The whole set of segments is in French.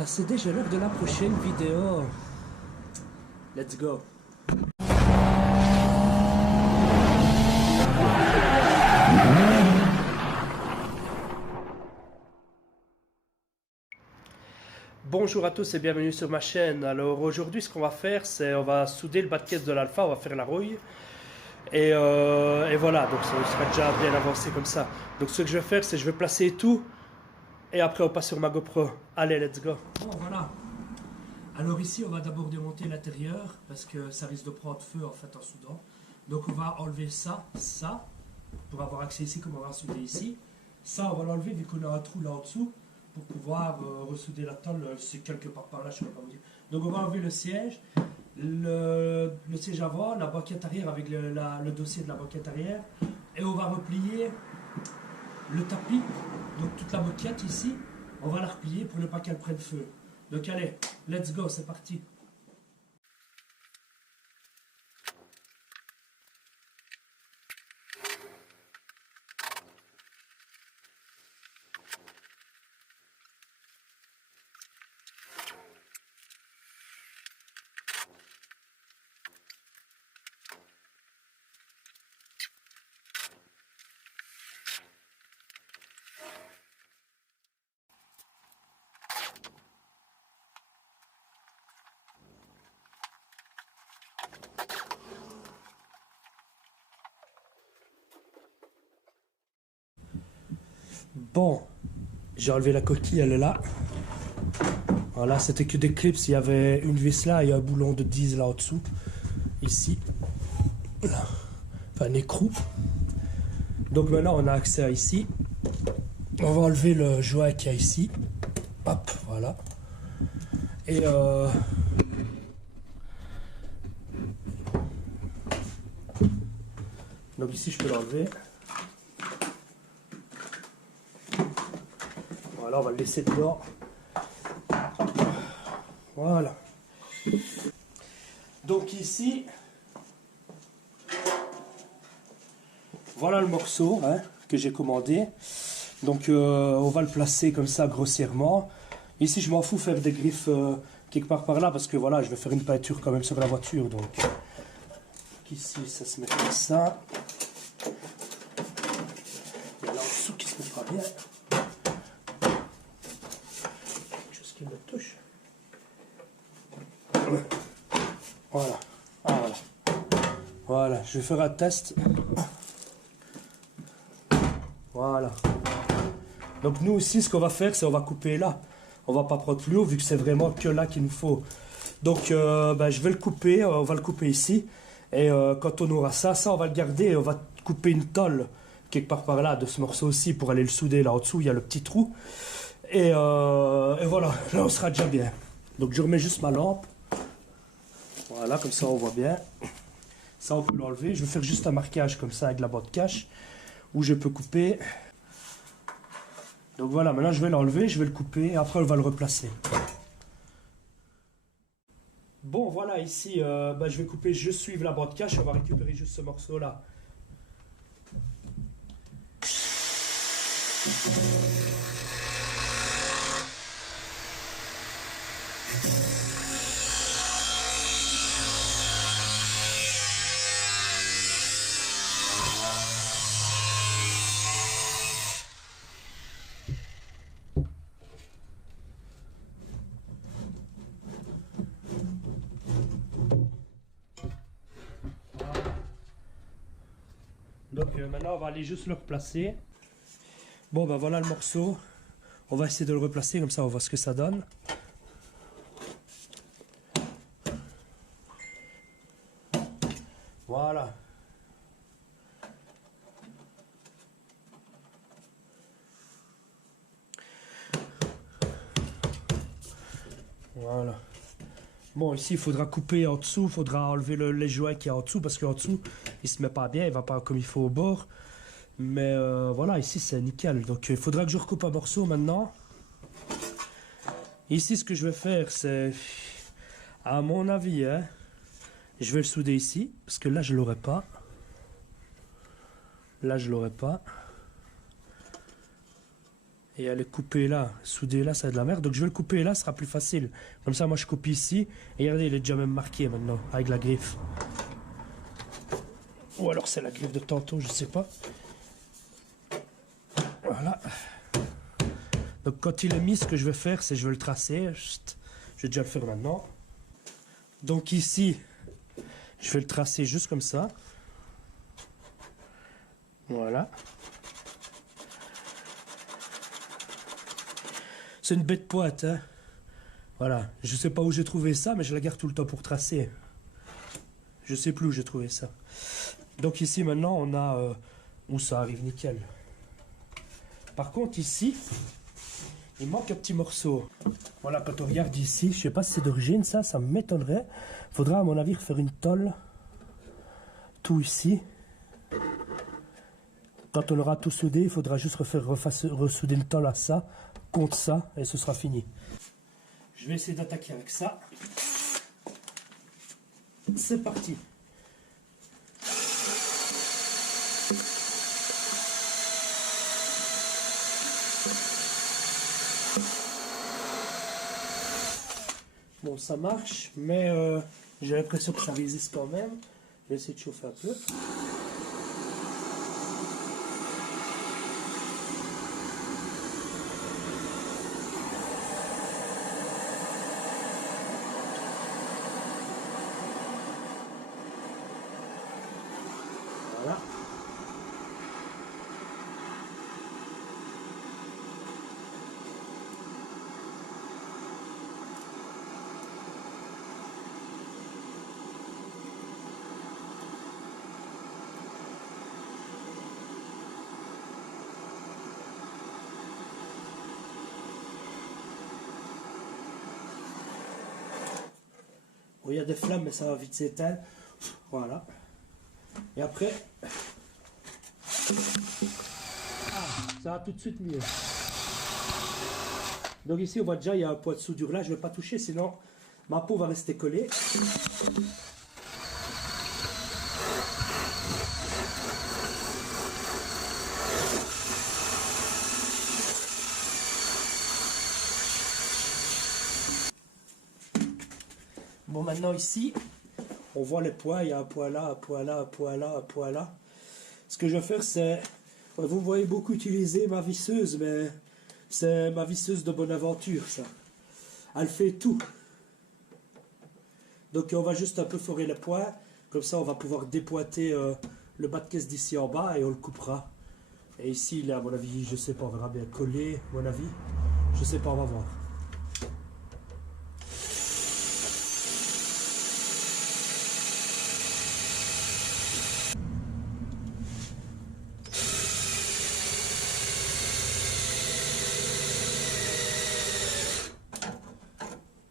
Ah, c'est déjà l'heure de la prochaine vidéo. Let's go. Bonjour à tous et bienvenue sur ma chaîne. Alors aujourd'hui ce qu'on va faire c'est on va souder le bas de caisse de l'Alpha, on va faire la rouille. Et voilà, donc ça sera déjà bien avancé comme ça. Donc ce que je vais faire c'est je vais placer tout et après on passe sur ma GoPro. Allez, let's go. Bon voilà. Alors ici on va d'abord démonter l'intérieur parce que ça risque de prendre feu en fait en soudant. Donc on va enlever ça, pour avoir accès ici comme on va souder ici. Ça on va l'enlever vu qu'on a un trou là en dessous pour pouvoir ressouder la tôle, c'est quelque part par là, je ne sais pas comment dire. Donc on va enlever le siège, le siège avant, la banquette arrière avec le dossier de la banquette arrière, et on va replier le tapis, donc toute la moquette ici, on va la replier pour ne pas qu'elle prenne feu. Donc allez, let's go, c'est parti. Bon, j'ai enlevé la coquille, elle est là. Voilà, c'était que des clips, il y avait une vis là et un boulon de 10 là au-dessous. Ici. Là. Enfin, un écrou. Donc maintenant, on a accès à ici. On va enlever le joint qu'il y a ici. Hop, voilà. Et donc ici, je peux l'enlever. Voilà, on va le laisser dehors. Voilà. Donc ici, voilà le morceau que j'ai commandé. Donc on va le placer comme ça grossièrement. Ici, je m'en fous faire des griffes quelque part par là parce que voilà, je vais faire une peinture quand même sur la voiture. Donc ici, ça se met comme ça. Il y a là en dessous qui se mettra bien. Quelque chose qui me touche. Voilà. Ah, voilà. Voilà, je vais faire un test. Voilà. Donc nous aussi, ce qu'on va faire, c'est on va couper là. On va pas prendre plus haut vu que c'est vraiment que là qu'il nous faut. Donc je vais le couper, on va le couper ici. Et quand on aura ça, on va le garder et on va couper une tôle quelque part par là de ce morceau aussi pour aller le souder là en dessous. Il y a le petit trou. Et voilà, là on sera déjà bien. Donc je remets juste ma lampe. Voilà, comme ça on voit bien. Ça on peut l'enlever. Je vais faire juste un marquage comme ça avec la boîte cache où je peux couper. Donc voilà, maintenant je vais l'enlever, je vais le couper et après on va le replacer. Bon voilà, ici je vais couper, je suive la boîte cache, on va récupérer juste ce morceau là. Donc maintenant on va aller juste le replacer. Bon ben voilà le morceau. On va essayer de le replacer comme ça on voit ce que ça donne. Voilà. Voilà. Bon, ici, il faudra couper en dessous, il faudra enlever les joints qu'il y a en dessous, parce qu'en dessous, il se met pas bien, il va pas comme il faut au bord. Mais voilà, ici, c'est nickel. Donc, il faudra que je recoupe un morceau maintenant. Ici, ce que je vais faire, c'est, à mon avis, je vais le souder ici, parce que là, je l'aurai pas. Là, je l'aurai pas. Et aller couper là, souder là, ça a de la merde. Donc je vais le couper là, ce sera plus facile. Comme ça, moi je coupe ici. Et regardez, il est déjà même marqué maintenant, avec la griffe. Ou alors c'est la griffe de tantôt, je sais pas. Voilà. Donc quand il est mis, ce que je vais faire, c'est je vais le tracer. Je vais déjà le faire maintenant. Donc ici, je vais le tracer juste comme ça. Voilà. C'est une bête pointe, hein. Voilà. Je sais pas où j'ai trouvé ça, mais je la garde tout le temps pour tracer. Je sais plus où j'ai trouvé ça. Donc ici maintenant, on a où ça arrive nickel. Par contre ici, il manque un petit morceau. Voilà, quand on regarde ici, je sais pas si c'est d'origine, ça m'étonnerait. Faudra à mon avis refaire une tôle. Tout ici. Quand on aura tout soudé, il faudra juste ressouder une tôle à ça, contre ça, et ce sera fini. Je vais essayer d'attaquer avec ça. C'est parti. Bon, ça marche, mais j'ai l'impression que ça résiste quand même. Je vais essayer de chauffer un peu. Voilà. Bon, il y a des flammes, mais ça va vite s'éteindre. Voilà. Et après, ça va tout de suite mieux. Donc ici, on voit déjà, il y a un point de soudure là. Je ne vais pas toucher, sinon ma peau va rester collée. Bon, maintenant ici, on voit les points. Il y a un point là, un point là, un point là, un point là. Ce que je vais faire, c'est... Vous voyez beaucoup utiliser ma visseuse, mais c'est ma visseuse de Bonaventure, ça. Elle fait tout. Donc on va juste un peu forer les points. Comme ça, on va pouvoir dépointer le bas de caisse d'ici en bas et on le coupera. Et ici, là, à mon avis, je sais pas, on verra bien coller, à mon avis. Je sais pas, on va voir.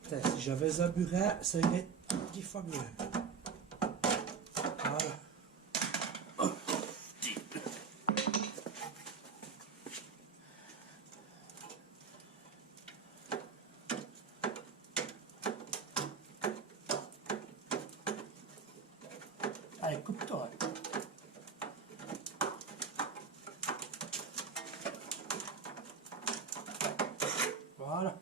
Putain, si j'avais un burin, ça irait 10 fois mieux. Voilà. Allez, coupe-toi. Voilà.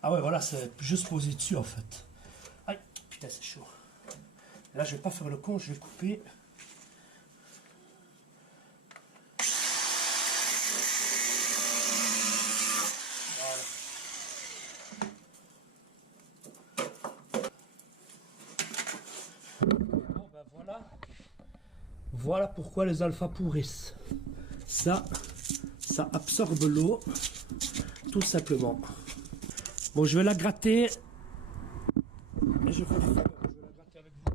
Ah ouais, voilà, c'est juste posé dessus en fait. Aïe, putain, c'est chaud. Là, je vais pas faire le con, je vais couper. Voilà. Voilà pourquoi les alphas pourrissent. Ça absorbe l'eau, tout simplement. Bon, je vais la gratter. Et je vais la gratter avec vous.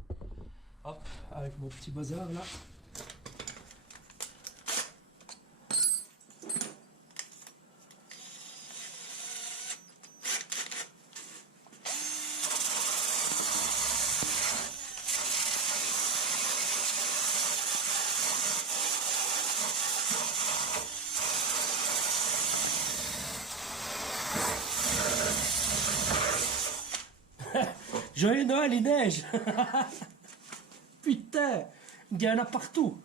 Hop, avec mon petit bazar là. Joyeux Noël, il neige. Putain, il y en a partout.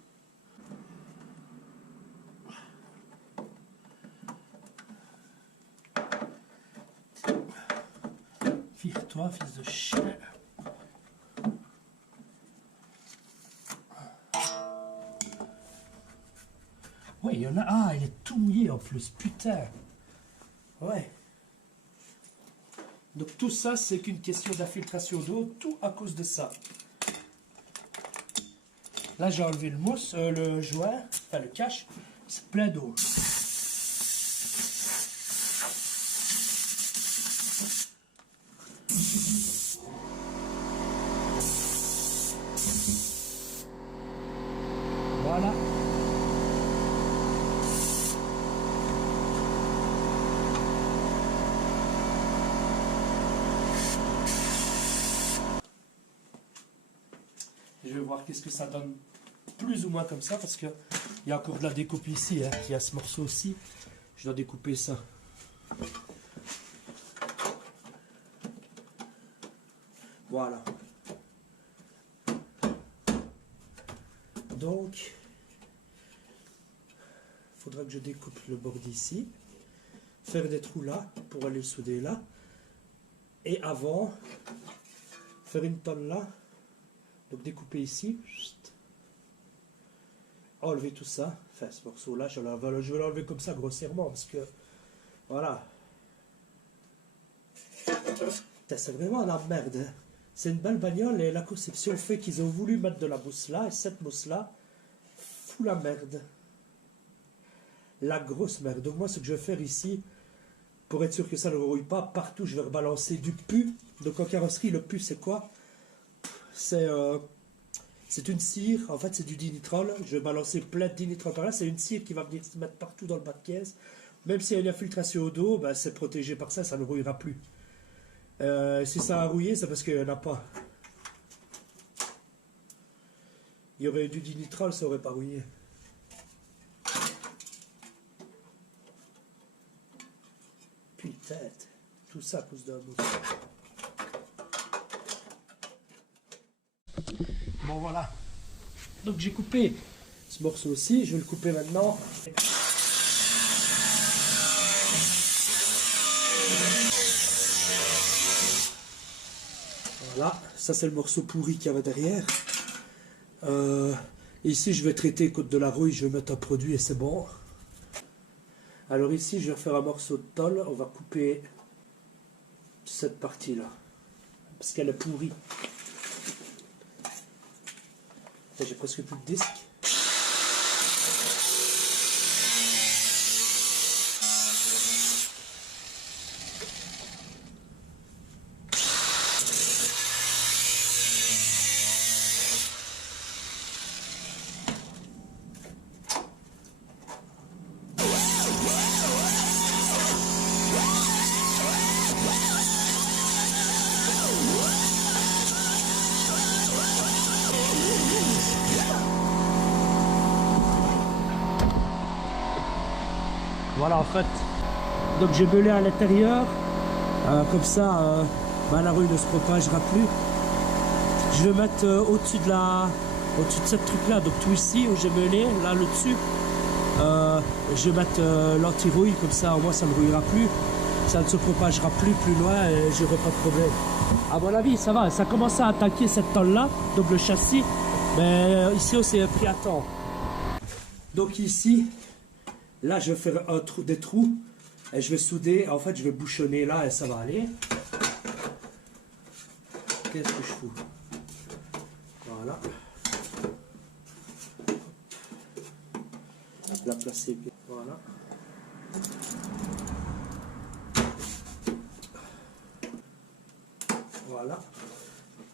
Vire-toi, fils de chien. Oui, il y en a. Ah, il est tout mouillé en plus, putain. Ouais. Donc tout ça, c'est qu'une question d'infiltration d'eau, tout à cause de ça. Là, j'ai enlevé le mousse, le joint, enfin le cache, c'est plein d'eau. Voilà. Je vais voir qu'est-ce que ça donne plus ou moins comme ça, parce qu'il y a encore de la découpe ici, hein. Il y a ce morceau aussi, je dois découper ça. Voilà. Donc, il faudra que je découpe le bord d'ici, faire des trous là, pour aller le souder là, et avant, faire une tonne là. Donc découper ici, enlever tout ça, enfin ce morceau là, je vais l'enlever comme ça grossièrement parce que voilà. C'est vraiment la merde. Hein. C'est une belle bagnole et la conception fait qu'ils ont voulu mettre de la mousse là et cette mousse là fout la merde. La grosse merde. Donc moi ce que je vais faire ici, pour être sûr que ça ne rouille pas, partout je vais rebalancer du pu. Donc en carrosserie le pu c'est quoi? C'est une cire, en fait c'est du dinitrol, je vais balancer plein de dinitrol par là, c'est une cire qui va venir se mettre partout dans le bas de caisse, même s'il y a une infiltration d'eau, ben, c'est protégé par ça, ça ne rouillera plus. Si ça a rouillé, c'est parce qu'il n'y en a pas. Il y aurait eu du dinitrol, ça n'aurait pas rouillé. Putain, tout ça à cause d'un mousse. Bon voilà, donc j'ai coupé ce morceau aussi, je vais le couper maintenant. Voilà, ça c'est le morceau pourri qu'il y avait derrière. Ici je vais traiter côte de la rouille, je vais mettre un produit et c'est bon. Alors ici je vais faire un morceau de tôle, on va couper cette partie là, parce qu'elle est pourrie. J'ai presque plus de disque. Voilà en fait, donc j'ai belé à l'intérieur, comme ça la rouille ne se propagera plus. Je vais mettre au-dessus de cette truc là, donc tout ici où j'ai belé, là le dessus, je vais mettre l'anti-rouille, comme ça au moins ça ne rouillera plus, ça ne se propagera plus loin et j'aurai pas de problème. À mon avis ça va, ça commence à attaquer cette tôle là, donc le châssis, mais ici on s'est pris à temps. Donc ici, là, je vais faire des trous et je vais souder. En fait, je vais bouchonner là et ça va aller. Qu'est-ce que je fous? Voilà. la placer bien. Voilà. Voilà.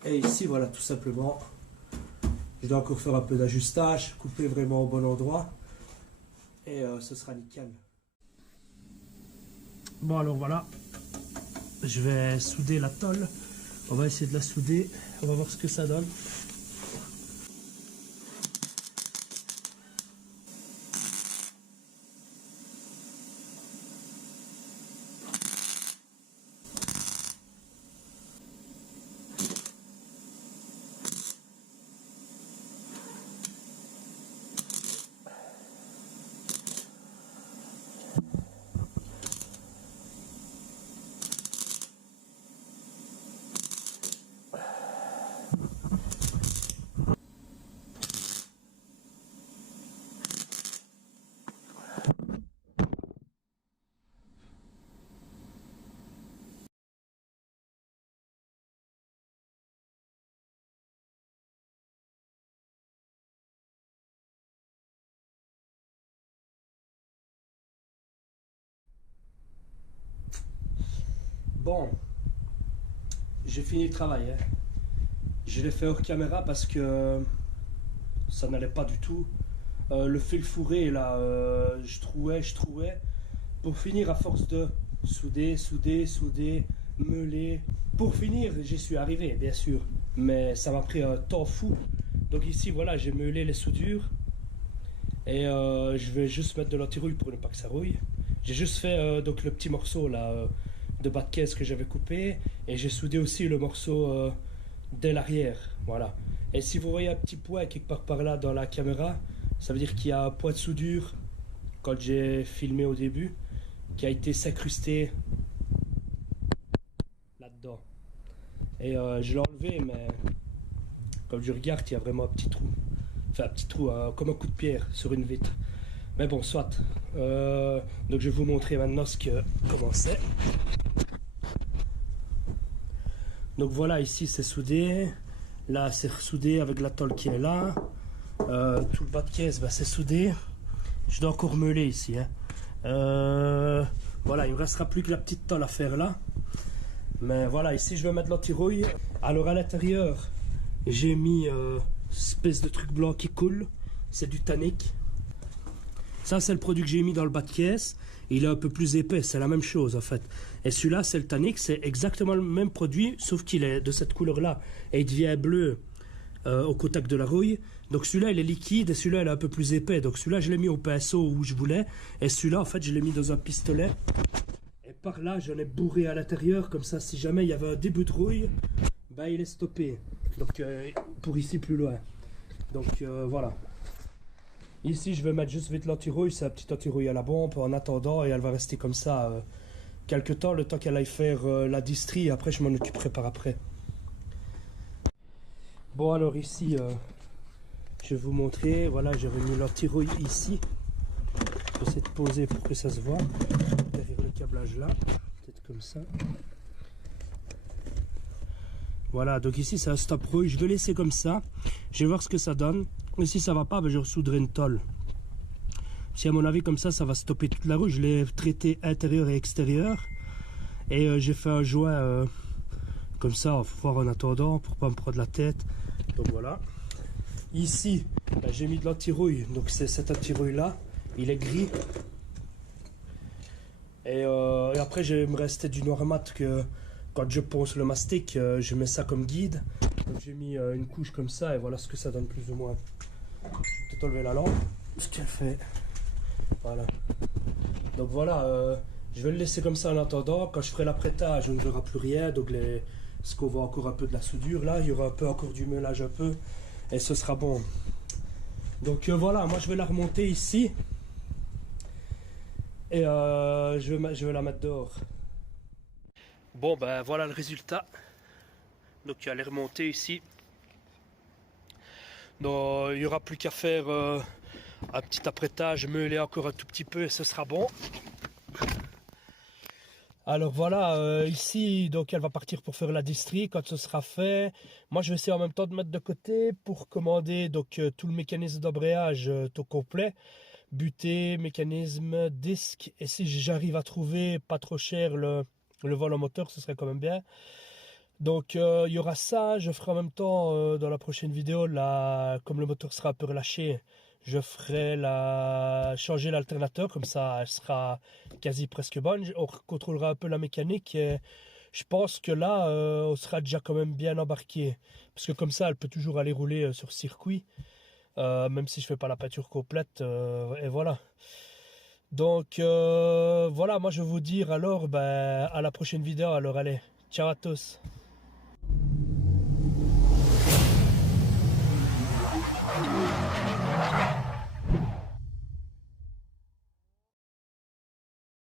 Et ici, voilà, tout simplement, je dois encore faire un peu d'ajustage, couper vraiment au bon endroit. Et ce sera nickel. Bon, alors voilà. Je vais souder la tôle. On va essayer de la souder. On va voir ce que ça donne. Bon, j'ai fini le travail. Hein. Je l'ai fait hors caméra parce que ça n'allait pas du tout. Le fil fourré, là, je trouais. Pour finir, à force de souder, meuler. Pour finir, j'y suis arrivé, bien sûr. Mais ça m'a pris un temps fou. Donc ici, voilà, j'ai meulé les soudures. Et je vais juste mettre de l'anti-rouille pour ne pas que ça rouille. J'ai juste fait donc le petit morceau là de bas de caisse que j'avais coupé. Et j'ai soudé aussi le morceau dès l'arrière. Voilà. Et si vous voyez un petit point quelque part par là dans la caméra, ça veut dire qu'il y a un point de soudure quand j'ai filmé au début qui a été s'incrusté là-dedans. Et je l'ai enlevé, mais comme je regarde, il y a vraiment un petit trou. Enfin, un petit trou, comme un coup de pierre sur une vitre. Mais bon, soit. Donc je vais vous montrer maintenant comment c'est. Donc voilà, ici c'est soudé. Là c'est soudé avec la tôle qui est là. Tout le bas de caisse, bah, c'est soudé. Je dois encore meuler ici. Hein. Voilà, il ne me restera plus que la petite tôle à faire là. Mais voilà, ici je vais mettre l'anti-rouille. Alors à l'intérieur, j'ai mis une espèce de truc blanc qui coule. C'est du tannique. Ça c'est le produit que j'ai mis dans le bas de caisse. Il est un peu plus épais, c'est la même chose en fait. Et celui-là c'est le tannique, c'est exactement le même produit, sauf qu'il est de cette couleur-là. Et il devient bleu au contact de la rouille. Donc celui-là il est liquide et celui-là il est un peu plus épais. Donc celui-là je l'ai mis au pinceau où je voulais. Et celui-là en fait je l'ai mis dans un pistolet. Et par là j'en ai bourré à l'intérieur, comme ça si jamais il y avait un début de rouille, ben, il est stoppé. Donc pour ici plus loin. Donc voilà. Ici je vais mettre juste vite l'anti-rouille, c'est un petit anti-rouille à la bombe en attendant et elle va rester comme ça quelques temps, le temps qu'elle aille faire la distrie, après je m'en occuperai par après. Bon alors ici je vais vous montrer, voilà j'ai remis l'anti-rouille ici. J'essaie de poser pour que ça se voit, derrière le câblage là, peut-être comme ça. Voilà, donc ici c'est un stop rouille, je vais laisser comme ça, je vais voir ce que ça donne. Et si ça va pas, ben je ressoudrerai une tôle. Si à mon avis comme ça va stopper toute la rouille. Je l'ai traité intérieur et extérieur. Et j'ai fait un joint comme ça, faut voir en attendant pour pas me prendre la tête. Donc voilà. Ici, ben, j'ai mis de l'anti-rouille. Donc c'est cet anti-rouille là, il est gris. Et après, il me restait du noir mat que quand je ponce le mastic, je mets ça comme guide. Donc j'ai mis une couche comme ça et voilà ce que ça donne plus ou moins. Je vais peut-être enlever la lampe, ce qu'elle fait. Voilà. Donc voilà, je vais le laisser comme ça en attendant. Quand je ferai l'apprêtage, on ne verra plus rien. Donc ce qu'on voit encore un peu de la soudure là, il y aura un peu encore du meulage un peu. Et ce sera bon. Donc voilà, moi je vais la remonter ici. Et je vais la mettre dehors. Bon ben voilà le résultat. Donc elle est remontée ici. Donc il n'y aura plus qu'à faire un petit apprêtage, meuler encore un tout petit peu et ce sera bon. Alors voilà, ici donc elle va partir pour faire la distrie quand ce sera fait. Moi je vais essayer en même temps de mettre de côté pour commander donc tout le mécanisme d'embrayage au complet. butée, mécanisme, disque. Et si j'arrive à trouver pas trop cher le volant moteur, ce serait quand même bien. Donc il y aura ça, je ferai en même temps dans la prochaine vidéo, comme le moteur sera un peu relâché, je ferai changer l'alternateur, comme ça elle sera quasi presque bonne. On contrôlera un peu la mécanique et je pense que là on sera déjà quand même bien embarqué. Parce que comme ça elle peut toujours aller rouler sur circuit, même si je fais pas la peinture complète, et voilà. Donc voilà, moi je vais vous dire alors à la prochaine vidéo, alors allez, ciao à tous.